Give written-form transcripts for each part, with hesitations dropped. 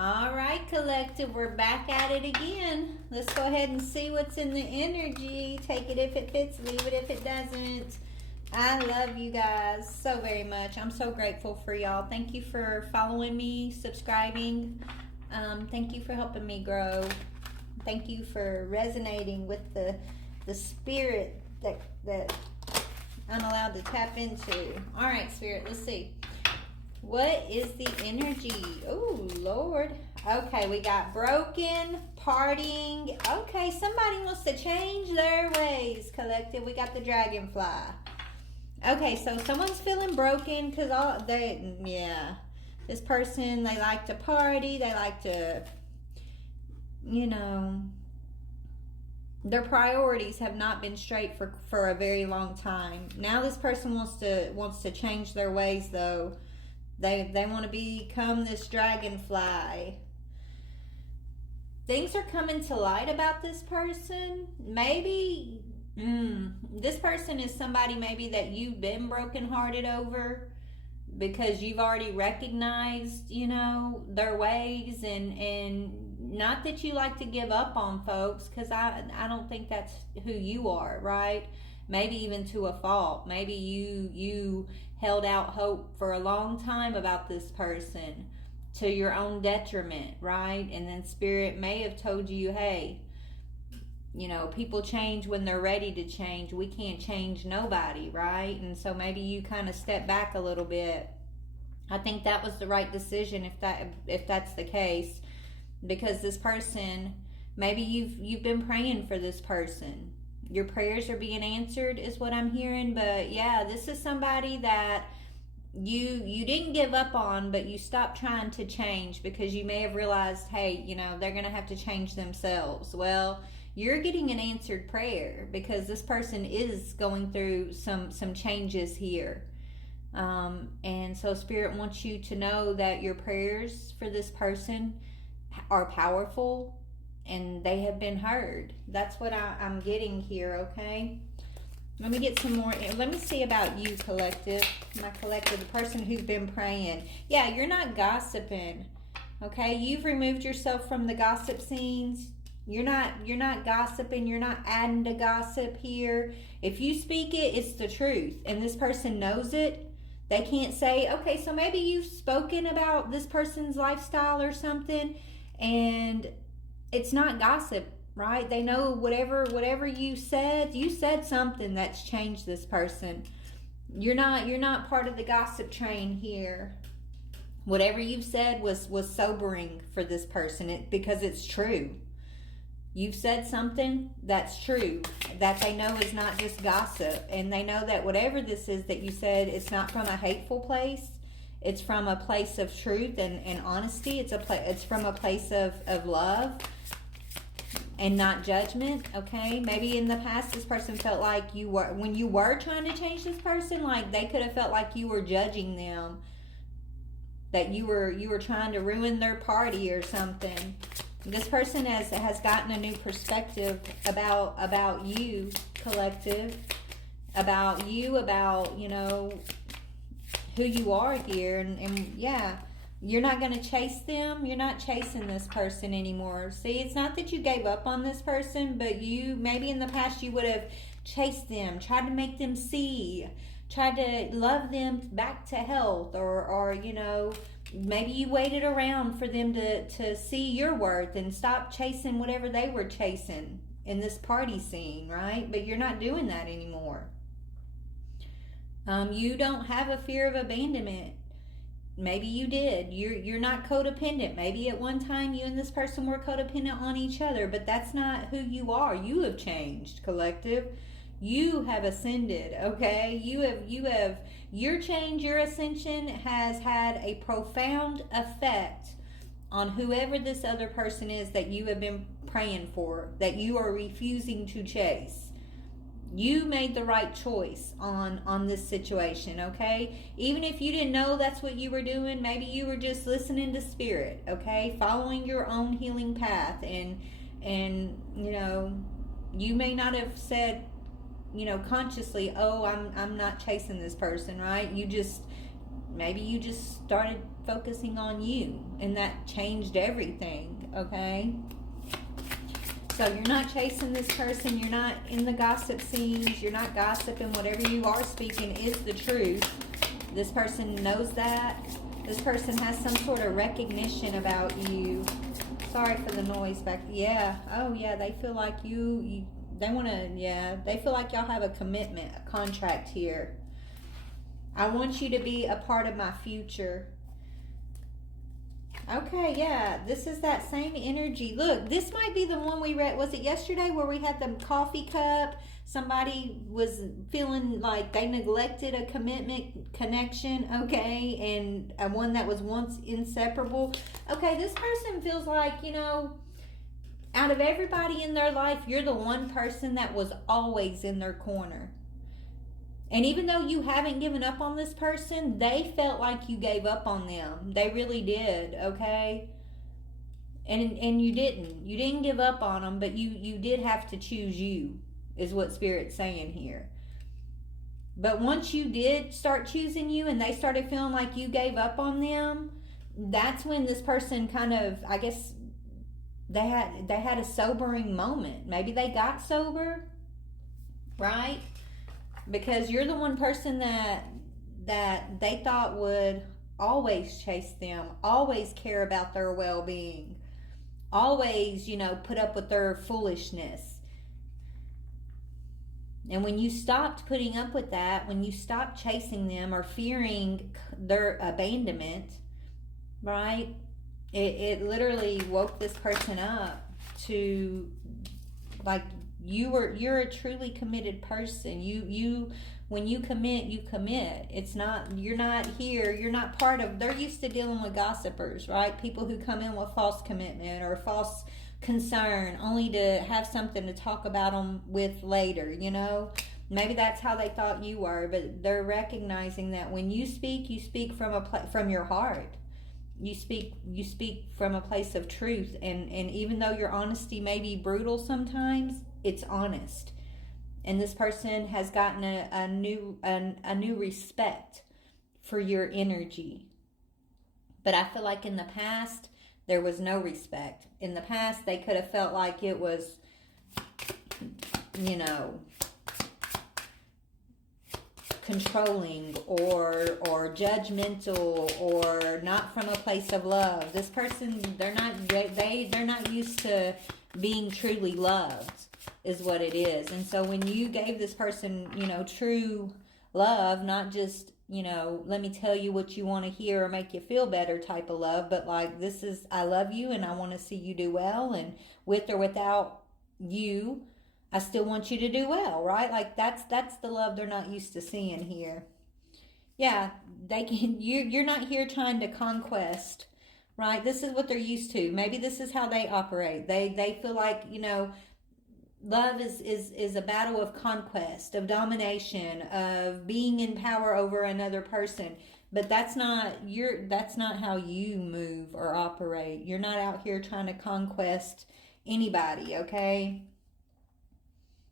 All right, collective, we're back at it again. Let's go ahead and see what's in the energy. Take it if it fits, leave it if it doesn't. I love you guys so very much. I'm so grateful for y'all. Thank you for following me, subscribing. Thank you for helping me grow. Thank you for resonating with the spirit that I'm allowed to tap into. All right, Spirit, let's see. What is the energy? Oh, Lord. Okay, we got broken, partying. Okay, somebody wants to change their ways, collective. We got the dragonfly. Okay, so someone's feeling broken because this person, they like to party. They like to, their priorities have not been straight for a very long time. Now this person wants to change their ways, though. They want to become this dragonfly. Things are coming to light about this person. Maybe this person is somebody maybe that you've been brokenhearted over because you've already recognized, their ways, and not that you like to give up on folks, because I don't think that's who you are, right? Maybe even to a fault. Maybe you held out hope for a long time about this person to your own detriment, right? And then Spirit may have told you, hey, people change when they're ready to change. We can't change nobody, right? And so maybe you kind of step back a little bit. I think that was the right decision if that's the case, because this person, maybe you've been praying for this person. Your prayers are being answered is what I'm hearing. But yeah, this is somebody that you didn't give up on, but you stopped trying to change because you may have realized, hey, they're going to have to change themselves. Well, you're getting an answered prayer because this person is going through some changes here. And so Spirit wants you to know that your prayers for this person are powerful and they have been heard. That's what I'm getting here, okay? Let me get some more. Let me see about you, collective. My collective, the person who's been praying. Yeah, you're not gossiping, okay? You've removed yourself from the gossip scenes. You're not gossiping. You're not adding to gossip here. If you speak it, it's the truth. And this person knows it. They can't say, okay, so maybe you've spoken about this person's lifestyle or something, and it's not gossip, right? They know whatever you said something that's changed this person. You're not part of the gossip train here. Whatever you've said was sobering for this person because it's true. You've said something that's true, that they know is not just gossip, and they know that whatever this is that you said, it's not from a hateful place. It's from a place of truth and honesty. It's from a place of love and not judgment, okay? Maybe in the past this person felt like when you were trying to change this person, like they could have felt like you were judging them, that you were trying to ruin their party or something. This person has gotten a new perspective about you, collective, about who you are here, and yeah, you're not going to chase them. You're not chasing this person anymore. See, it's not that you gave up on this person, but you, maybe in the past you would have chased them, tried to make them see, tried to love them back to health, or maybe you waited around for them to see your worth and stop chasing whatever they were chasing in this party scene, right? But you're not doing that anymore. You don't have a fear of abandonment. Maybe you did. You're not codependent. Maybe at one time you and this person were codependent on each other, but that's not who you are. You have changed, collective. You have ascended, okay? Your change, your ascension has had a profound effect on whoever this other person is that you have been praying for, that you are refusing to chase. You made the right choice on this situation, okay? Even if you didn't know that's what you were doing, maybe you were just listening to Spirit, okay? Following your own healing path, and you may not have said, consciously, oh, I'm not chasing this person, right? You just maybe you just started focusing on you, and that changed everything, okay? So you're not chasing this person. You're not in the gossip scenes. You're not gossiping. Whatever you are speaking is the truth. This person knows that. This person has some sort of recognition about you. Sorry for the noise back. Yeah. Oh, yeah. They feel like they want to, yeah. They feel like y'all have a commitment, a contract here. I want you to be a part of my future. Okay, yeah, this is that same energy. Look, this might be the one we read. Was it yesterday where we had the coffee cup? Somebody was feeling like they neglected a commitment connection, okay, and one that was once inseparable. Okay, this person feels like, out of everybody in their life, you're the one person that was always in their corner. And even though you haven't given up on this person, they felt like you gave up on them. They really did, okay? And you didn't. You didn't give up on them, but you did have to choose you, is what Spirit's saying here. But once you did start choosing you and they started feeling like you gave up on them, that's when this person kind of, I guess, they had a sobering moment. Maybe they got sober, right? Because you're the one person that they thought would always chase them, always care about their well-being, always, put up with their foolishness. And when you stopped putting up with that, when you stopped chasing them or fearing their abandonment, right, it literally woke this person up to, like, you're a truly committed person. You when you commit. It's not, you're not part of, they're used to dealing with gossipers, right? People who come in with false commitment or false concern only to have something to talk about them with later, Maybe that's how they thought you were, but they're recognizing that when you speak from your heart. You speak from a place of truth, and even though your honesty may be brutal sometimes, it's honest. And this person has gotten a new respect for your energy. But I feel like in the past there was no respect. In the past they could have felt like it was, controlling or judgmental or not from a place of love. This person, they're not used to being truly loved, is what it is. And so when you gave this person, true love, not just, let me tell you what you want to hear or make you feel better type of love, but like, this is, I love you and I want to see you do well, and with or without you, I still want you to do well, right? Like that's the love they're not used to seeing here. Yeah, you're not here trying to conquest, right? This is what they're used to. Maybe this is how they operate. They feel like, love is a battle of conquest, of domination, of being in power over another person. But that's not how you move or operate. You're not out here trying to conquest anybody, okay?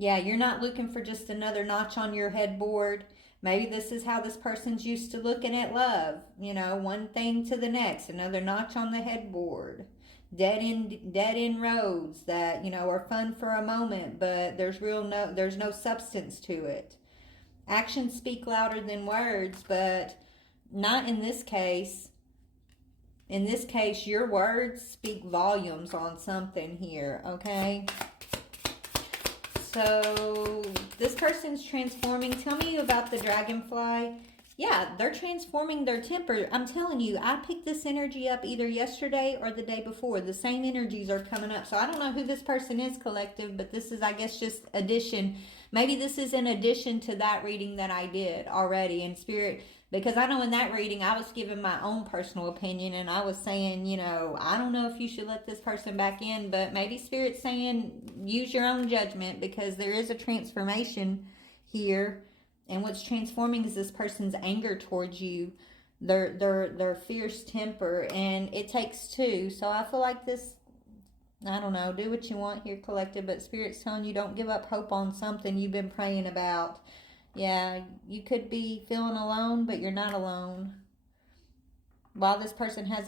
Yeah, you're not looking for just another notch on your headboard. Maybe this is how this person's used to looking at love. One thing to the next, another notch on the headboard. Dead end roads that, are fun for a moment, but there's no substance to it. Actions speak louder than words, but not in this case. In this case, your words speak volumes on something here, okay? So this person's transforming. Tell me about the dragonfly. Yeah, they're transforming their temper. I'm telling you, I picked this energy up either yesterday or the day before. The same energies are coming up. So I don't know who this person is, collective, but this is, I guess, just addition. Maybe this is in addition to that reading that I did already in spirit. Because I know in that reading, I was giving my own personal opinion, and I was saying, I don't know if you should let this person back in, but maybe Spirit's saying use your own judgment, because there is a transformation here, and what's transforming is this person's anger towards you, their fierce temper, and it takes two. So I feel like this, I don't know, do what you want here, collective, but Spirit's telling you don't give up hope on something you've been praying about. Yeah, you could be feeling alone, but you're not alone. while this person has